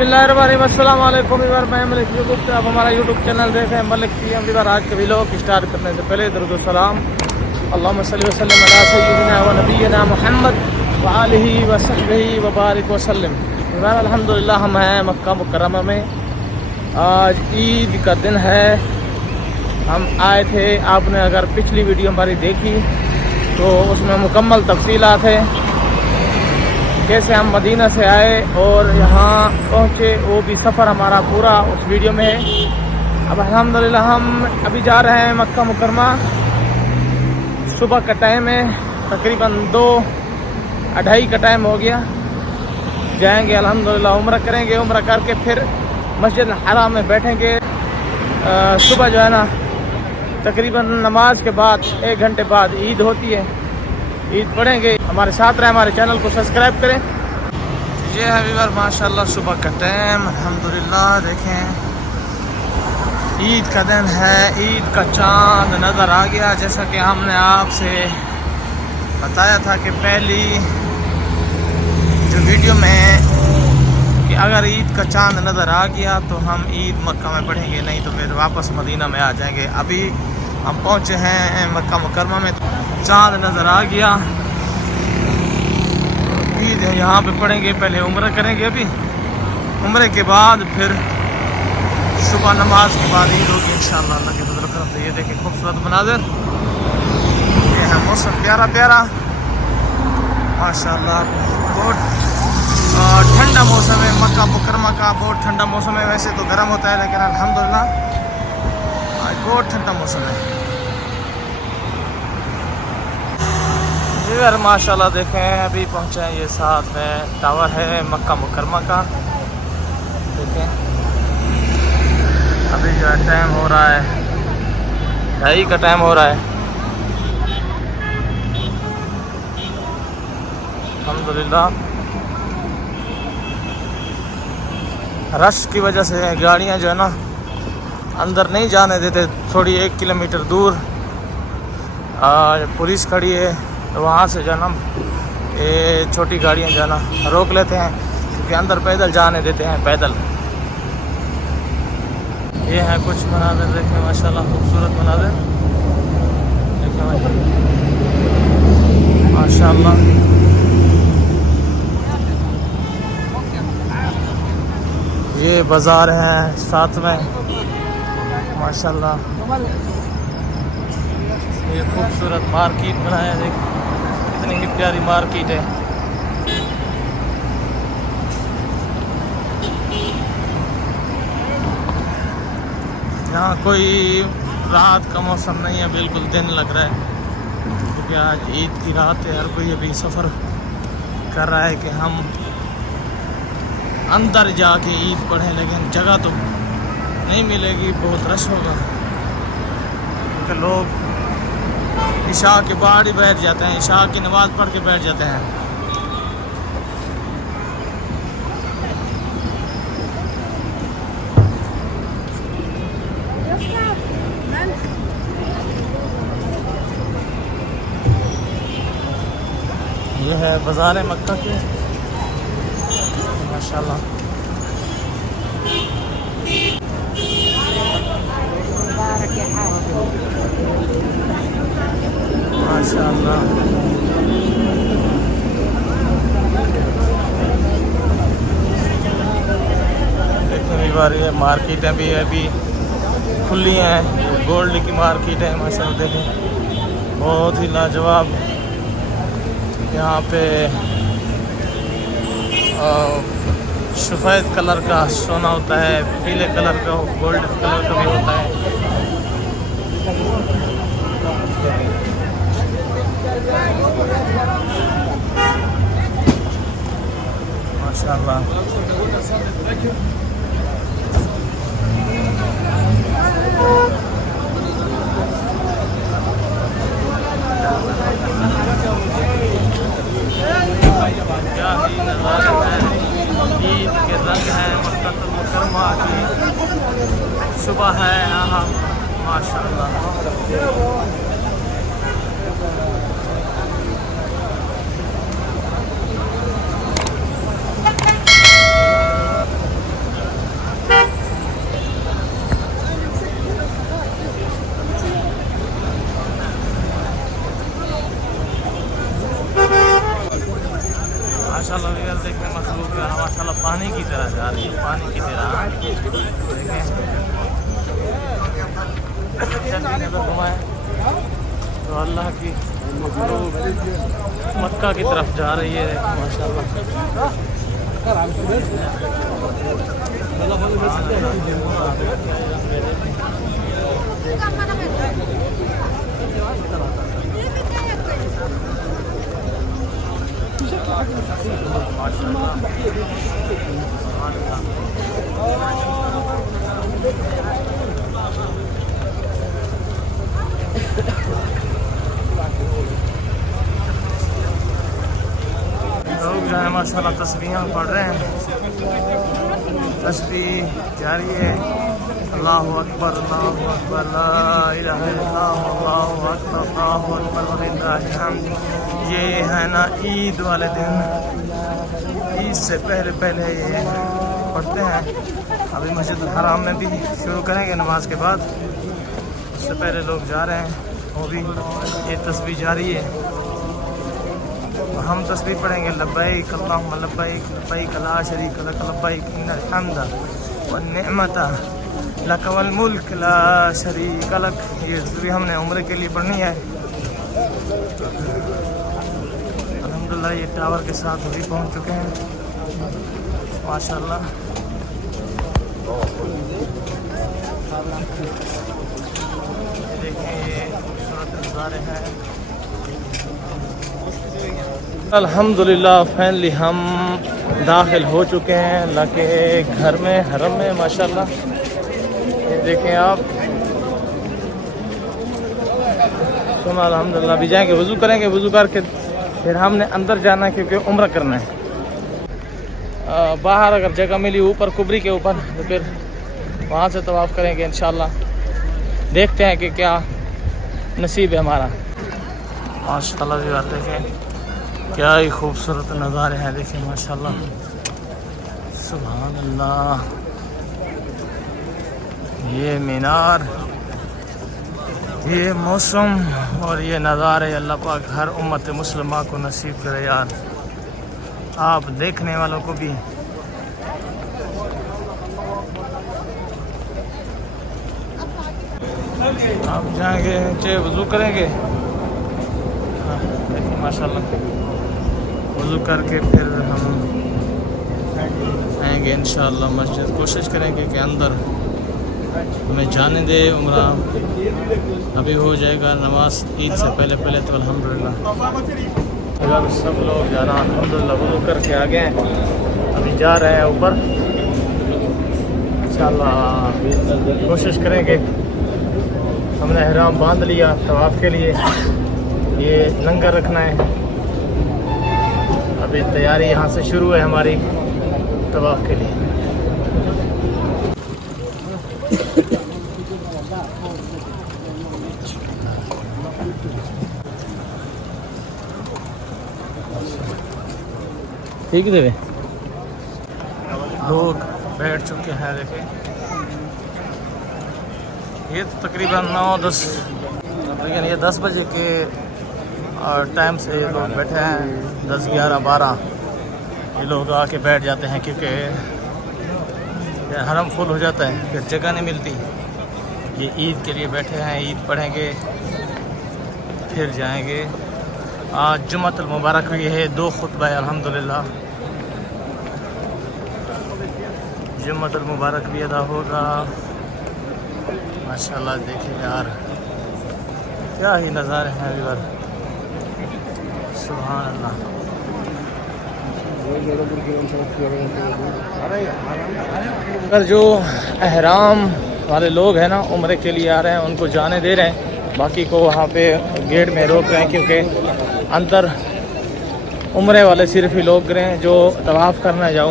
बिस्मिल्लाहिर्रहमानिर्रहीम। अस्सलाम वालेकुम। मैं मलिक यूट्यूब पे आप हमारा यूट्यूब चैनल देख रहे हैं मलिक की हम। आज के व्लॉग स्टार्ट करने से पहले दरूद व सलाम अल्लाहुम्मा सल्लि व सल्लिम अला सय्यिदिना व नबिय्यिना मुहम्मद व आलिहि व सहबिहि व बारिक वसल्लम। अल्हम्दुलिल्लाह हम हैं मक्का मुकर्रमा में। आज ईद का दिन है। हम आए थे, आपने अगर पिछली वीडियो हमारी देखी तो उसमें मुकम्मल तफसीलात है कैसे हम मदीना से आए और यहाँ पहुँचे, वो भी सफ़र हमारा पूरा उस वीडियो में है। अब अल्हम्दुलिल्लाह हम अभी जा रहे हैं मक्का मुकरमा। सुबह का टाइम है, तकरीबन 2-2:30 का टाइम हो गया। जाएंगे अल्हम्दुलिल्लाह, उम्रा करेंगे। उम्रा करके फिर मस्जिद हराम में बैठेंगे। सुबह जो है ना, तकरीबन नमाज के बाद 1 घंटे बाद ईद होती है, ईद पढ़ेंगे। हमारे साथ रहे, हमारे चैनल को सब्सक्राइब करें। ये है व्यूअर माशाल्लाह सुबह का टाइम अल्हम्दुलिल्लाह। देखें ईद का दिन है, ईद का चांद नज़र आ गया। जैसा कि हमने आपसे बताया था कि पहली जो वीडियो में कि अगर ईद का चांद नज़र आ गया तो हम ईद मक्का में पढ़ेंगे, नहीं तो फिर वापस मदीना में आ जाएंगे। अभी हम पहुँचे हैं मक्का मुकरमा में, चांद नज़र आ गया। ईद यहाँ पे पढ़ेंगे, पहले उम्रा करेंगे। अभी उम्रे के बाद फिर सुबह नमाज के बाद ईद होगी इंशाअल्लाह अल्लाह के फजल करम से। ये देखें खूबसूरत मनाज़िर, ये है मौसम प्यारा प्यारा माशाअल्लाह। बहुत ठंडा मौसम है मक्का मुकरमा का, बहुत ठंडा मौसम है। वैसे तो गर्म होता है लेकिन अल्हम्दुलिल्लाह आज बहुत ठंडा मौसम है यार माशाल्लाह। देखें अभी पहुंचे हैं, ये साथ में टावर है मक्का मुकरमा का। देखें अभी जो है टाइम हो रहा है 2:30 का टाइम हो रहा है अल्हम्दुलिल्लाह। रश की वजह से गाड़ियां जो है ना अंदर नहीं जाने देते। थोड़ी 1 किलोमीटर दूर पुलिस खड़ी है, तो वहाँ से जो है ना ये छोटी गाड़ियाँ जो है ना रोक लेते हैं, क्योंकि अंदर पैदल जाने देते हैं पैदल। ये है कुछ मनाज़िर, देखें माशाल्लाह खूबसूरत मनाज़िर, देखें माशाल्लाह। ये बाज़ार है साथ में माशाल्लाह। ये खूबसूरत मार्केट बनाया, देख कितनी ही प्यारी मार्केट है। यहाँ कोई रात का मौसम नहीं है, बिल्कुल दिन लग रहा है, क्योंकि आज ईद की रात है। हर कोई अभी सफ़र कर रहा है कि हम अंदर जाके ईद पढ़ें, लेकिन जगह तो नहीं मिलेगी, बहुत रश होगा, क्योंकि लोग इशा के बाद ही बैठ जाते हैं, इशा की नमाज़ पढ़ के बैठ जाते हैं। यह है बाज़ार मक्का की माशाल्लाह। माशाल्लाह देखने वाली है मार्केटें भी अभी खुली हैं। गोल्ड की मार्केट है माशाल्लाह। देखें बहुत ही लाजवाब। यहाँ पे सफ़ेद कलर का सोना होता है, पीले कलर का गोल्ड कलर का भी होता है। माशाल्लाह क्या ही नज़ारे हैं, ईद के रंग हैं मक्का मुकरमा की। सुबह है यहाँ माशाल्लाह। की तरह जा रही है, पानी की तरह। घुमाए तो अल्लाह की मक्का की तरफ जा रही है माशाल्लाह। लोग जो है माशाल्लाह तस्बीहां पढ़ रहे हैं, तस्बीह जारी है। अल्लाहु अकबर अल्लाहु अकबर ला इलाहा इल्लल्लाह अल्लाहु अकबर अल्लाहु अकबर वलिल्लाहिल हम्द। ये है ना ईद वाले दिन, ईद से पहले पहले ये पढ़ते हैं। अभी मस्जिद हराम में भी शुरू करेंगे नमाज के बाद, उससे पहले लोग जा रहे हैं। वो भी ये तस्बीह जारी है। हम तस्बीह पढ़ेंगे लब्बैक अल्लाहुम्मा लब्बैक लब्बैक ला शरीक लक लब्बैक इन्नल हम्द वन निअमत लक वल मुल्क ला शरीक लक। ये तस्बीह हमने उम्र के लिए पढ़नी है। अल्हम्दुलिल्लाह ये टावर के साथ अभी पहुंच चुके हैं माशाल्लाह। देखें ये खूबसूरत नज़ारे हैं। अल्हम्दुलिल्लाह फाइनली हम दाखिल हो चुके हैं अल्लाह के घर में, हरम में माशाल्लाह। ये देखें आप, सुना अल्हम्दुलिल्लाह। अभी जाएंगे वज़ू करेंगे, वज़ू करके फिर हमने अंदर जाना है क्योंकि उम्र करना है। बाहर अगर जगह मिली ऊपर कुबरी के ऊपर तो फिर वहाँ से तवाफ़ करेंगे इंशाल्लाह। देखते हैं कि क्या नसीब है हमारा। माशाल्लाह भी बात देखें, क्या ही खूबसूरत नज़ारे हैं। देखिए माशाल्लाह, सुभान अल्लाह। ये मीनार, ये मौसम और ये नज़ारे अल्लाह पाक हर उम्मत मुस्लिमा को नसीब करे यार, आप देखने वालों को भी। आप जाएंगे नीचे वज़ू करेंगे, देखिए माशाल्लाह। वज़ू करके फिर हम आएंगे इंशाअल्लाह मस्जिद। कोशिश करेंगे कि अंदर हमें जाने दे। उम्रा अभी हो जाएगा नमाज ईद से पहले पहले तो अल्हम्दुलिल्लाह। अगर सब लोग जाना अल्हम्दुलिल्लाह वज़ू करके आ गए हैं, अभी जा रहे हैं ऊपर इंशाअल्लाह। कोशिश करेंगे, हमने ihram बांध लिया तवाफ़ के लिए। ये लंगर रखना है, अभी तैयारी यहाँ से शुरू है हमारी तवाफ़ के लिए। ठीक है, देवे लोग बैठ चुके हैं। देखें ये तो तकरीबन 9-10, लेकिन ये 10 बजे के टाइम से ये लोग बैठे हैं। 10, 11, 12 ये लोग आके बैठ जाते हैं क्योंकि हरम फुल हो जाता है, फिर जगह नहीं मिलती। ये ईद के लिए बैठे हैं, ईद पढ़ेंगे फिर जाएंगे। आज जुम्मतुल मुबारक भी है, 2 खुतबा है अल्हम्दुलिल्लाह। जुम्मतुल मुबारक भी अदा होगा माशाल्लाह। देखिए यार क्या ही नज़ारे हैं अभी बार, सुभान अल्लाह। अगर जो अहराम वाले लोग हैं ना उम्रे के लिए आ रहे हैं उनको जाने दे रहे हैं, बाकी को वहाँ पे गेट में रोक रहे हैं क्योंकि अंदर उम्रे वाले सिर्फ ही लोग गए हैं जो तवाफ़ करना है या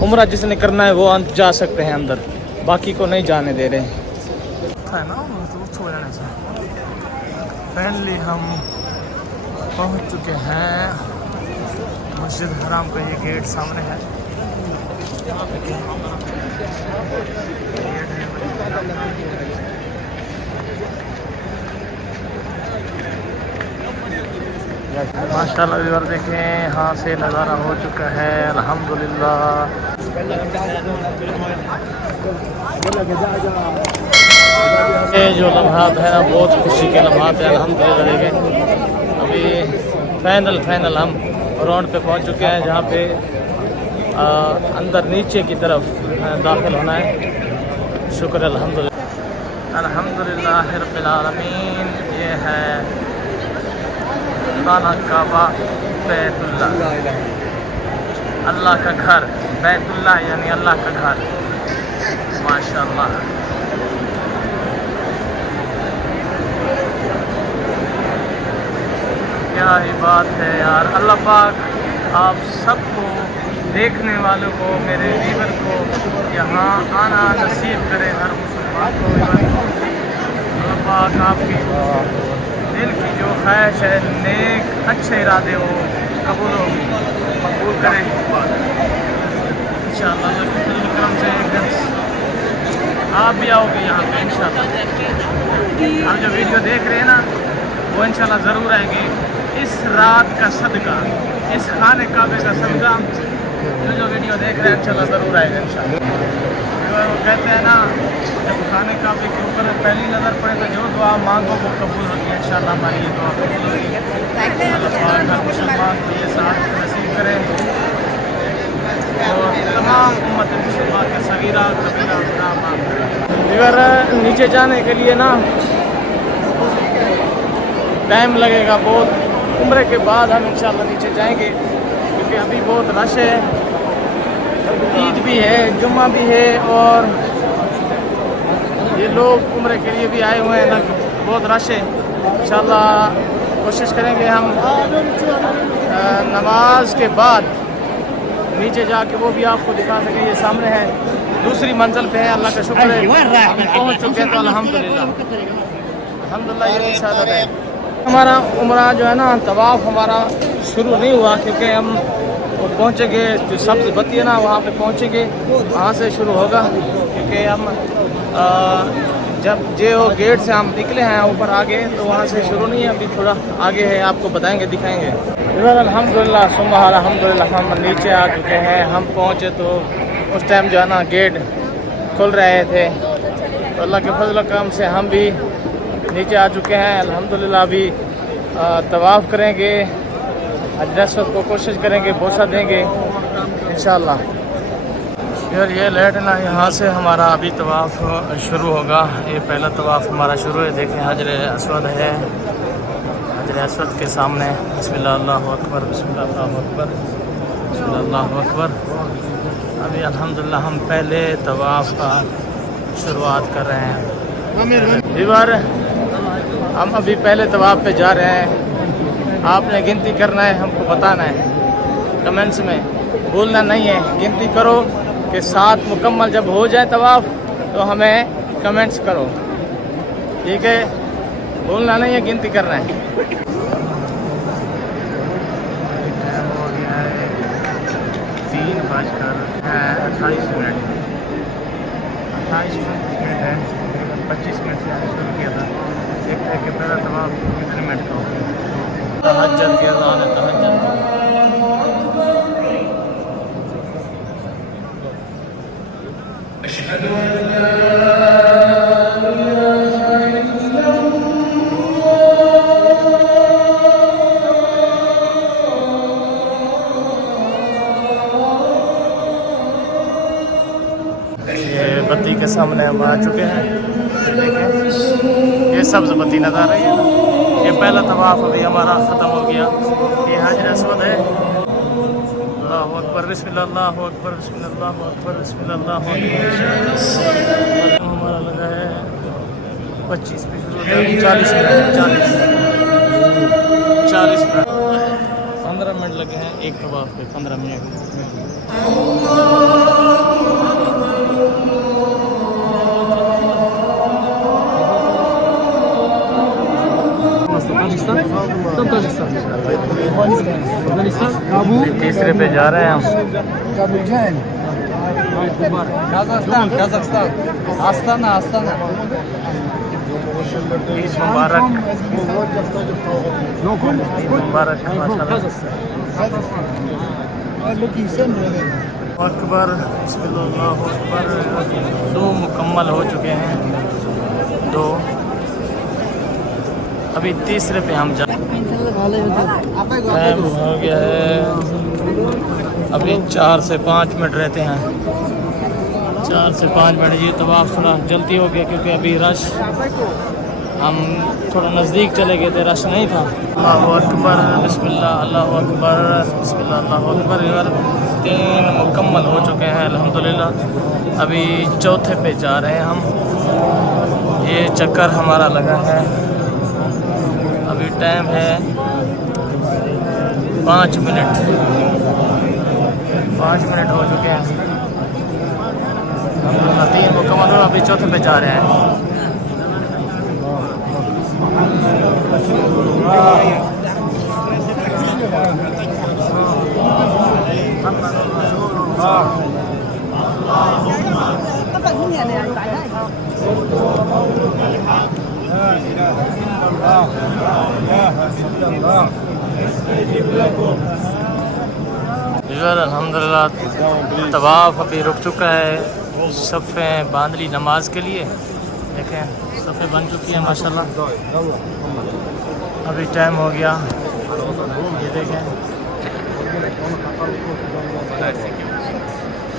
उम्रा जिसने करना है वो जा सकते हैं अंदर, बाकी को नहीं जाने दे रहे हैं। फाइनली हम पहुंच चुके हैं मस्जिद हराम का। ये गेट सामने है, माशाल्लाह व्यूअर देखें यहाँ से नज़ारा हो चुका है अल्हम्दुलिल्लाह। ये जो लम्हात है ना बहुत खुशी के लम्हात है अल्हम्दुलिल्लाह। देखें अभी फाइनल हम राउंड पे पहुंच चुके हैं जहाँ पे अंदर नीचे की तरफ दाखिल होना है। शुक्र अल्हम्दुलिल्लाह रब्बिल आलमीन। ये है खाना काबा बैतुल्लाह, अल्लाह का घर, बैतुल्लाह यानी अल्लाह का घर। माशाअल्लाह क्या ही बात है यार। अल्लाह पाक आप सबको, देखने वालों को, मेरे व्यूअर को यहाँ आना नसीब करे, हर मुसलमान को। अल्लाह पाक आपकी दिल की जो ख्वाहिश है, नेक अच्छे इरादे हो, कबूल करे इंशाअल्लाह। करम से आप भी आओगे यहाँ पे इंशाअल्लाह। हम जो वीडियो देख रहे हैं ना वो इंशाअल्लाह ज़रूर आएंगे। इस रात का सदका, इस खाने काबे का सदका जो वीडियो देख रहे हैं इंशाअल्लाह ज़रूर आएगा इंशाअल्लाह। वो कहते हैं ना जब खाने काबे के ऊपर पहली नज़र पड़े तो जो दुआ मांगो वो कबूल होती है इंशाअल्लाह। हमारी ये दुआ कबूल होगी। अल्लाह पाक हर मुसलमान को ये साथ नसीब करे और तमाम उम्मत मुसलमान का सगीरा कबीरा गुनाह माफ़ करे। अगर नीचे जाने के लिए ना टाइम लगेगा बहुत, उम्र के बाद हम इंशाअल्लाह नीचे जाएंगे क्योंकि अभी बहुत रश है। ईद भी है, जुम्मा भी है और ये लोग उम्र के लिए भी आए हुए हैं ना, बहुत रश है। इंशाअल्लाह कोशिश करेंगे हम नमाज के बाद नीचे जाके वो भी आपको दिखा सकें। ये सामने है, दूसरी मंजिल पे है। अल्लाह का शुक्र है पहुँच चुके हैं तो अल्हम्दुलिल्लाह ये सादत है। हमारा उम्रा जो है ना तवाफ़ हमारा शुरू नहीं हुआ क्योंकि हम पहुँचेंगे जो सब्ज़ बत्ती है ना वहाँ पे पहुँचेंगे, वहाँ से शुरू होगा क्योंकि हम जब जो गेट से हम निकले हैं ऊपर आगे तो वहाँ से शुरू नहीं है, अभी थोड़ा आगे है, आपको बताएंगे दिखाएंगे। अल्हम्दुलिल्लाह सुम्मा अल्हम्दुलिल्लाह हम नीचे आ चुके हैं। हम पहुँचे तो उस टाइम जो है ना गेट खुल रहे थे तो अल्लाह के फजल करम से हम भी नीचे आ चुके हैं अल्हम्दुलिल्लाह। अभी तवाफ़ करेंगे, हजरत अस्वद को कोशिश करेंगे, बोसा देंगे इंशाअल्लाह। यार ये लेट ना यहाँ से हमारा अभी तवाफ़ शुरू होगा। ये पहला तवाफ़ हमारा शुरू है। देखें हजर अस्वद है, हजर अस्वद के सामने बिस्मिल्लाह अल्लाहु अकबर, बिस्मिल्लाह अल्लाहु अकबर, बिस्मिल्लाह अल्लाहु अकबर। अभी अल्हम्दुलिल्लाह हम पहले तवाफ़ का शुरुआत कर रहे हैं। व्यूअर हम अभी पहले तवाफ़ पे जा रहे हैं। आपने गिनती करना है, हमको बताना है कमेंट्स में, भूलना नहीं है। गिनती करो कि 7 मुकम्मल जब हो जाए तवाफ़ तो हमें कमेंट्स करो, ठीक है? भूलना नहीं है, गिनती करना है। 3:28 है, 25 मिनट से शुरू किया था। देखते हैं कि पहला तवाफ़ कितने मिनट का हो गया। तहज्जुद के अज़ान है, तहज्जुद बत्ती के सामने हम आ चुके हैं। देखें ये सब्ज़ बत्ती नज़र आ रही है। ये पहला तवाफ़ अभी हमारा ख़त्म हो गया। ये हजर अस्वद है। अल्लाहु अकबर, बिस्मिल्लाह अल्लाहु अकबर, बिस्मिल्लाह अल्लाहु अकबर, बिस्मिल्लाह अल्लाहु अकबर। हमारा लगा है 25 पे शुरू होता है, 40 मिनट 40 मिनट 15 मिनट लगे हैं एक तवाफ़ पे, 15 मिनट। तीसरे पे जा रहे हैं हम। Kazakhstan, Kazakhstan. Astana, Astana. Eid मुबारक, ईद मुबारक माशाल्लाह। अकबर, बिस्मिल्लाह अकबर। 2 मुकम्मल हो चुके हैं, 2। अभी तीसरे पे हम जा, टाइम हो गया है अभी 4 से 5 मिनट रहते हैं, 4 से 5 मिनट। ये तवाफ थोड़ा जल्दी हो गया क्योंकि अभी रश, हम थोड़ा नज़दीक चले गए थे, रश नहीं था। अल्लाहु अकबर, बिस्मिल्लाह, अल्लाहु अकबर, बिस्मिल्लाह, अल्लाहु अकबर। 3 मुकम्मल हो चुके हैं अल्हम्दुलिल्लाह। अभी चौथे पे जा रहे हैं हम। ये चक्कर हमारा लगा है। अभी टाइम है 5 मिनट, 5 मिनट हो चुके हैं। 3 मुकम्मल हो, अभी चौथे पे जा रहे हैं। अल्हम्दुलिल्लाह तवाफ अभी रुक चुका है। सफ़ें बांध ली नमाज के लिए, देखें सफ़ें बन चुकी हैं माशाल्लाह। अभी टाइम हो गया, ये देखें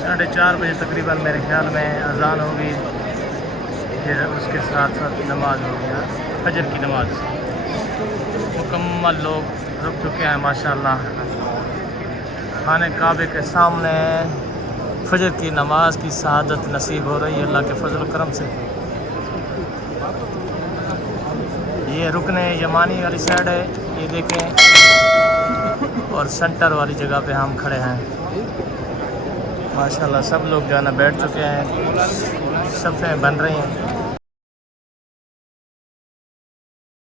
4:30 बजे तकरीबन मेरे ख्याल में अज़ान होगी, फिर उसके साथ साथ नमाज हो गया, फजर की नमाज। मुकम्मल लोग रुक चुके हैं माशाल्लाह। खाने काबे के सामने फजर की नमाज की शहादत नसीब हो रही है अल्लाह के फजल करम से। ये रुकने यमानी वाली साइड है, ये देखें, और सेंटर वाली जगह पे हम खड़े हैं माशाल्लाह। सब लोग जो है ना बैठ चुके हैं, सफ़ें बन रही हैं।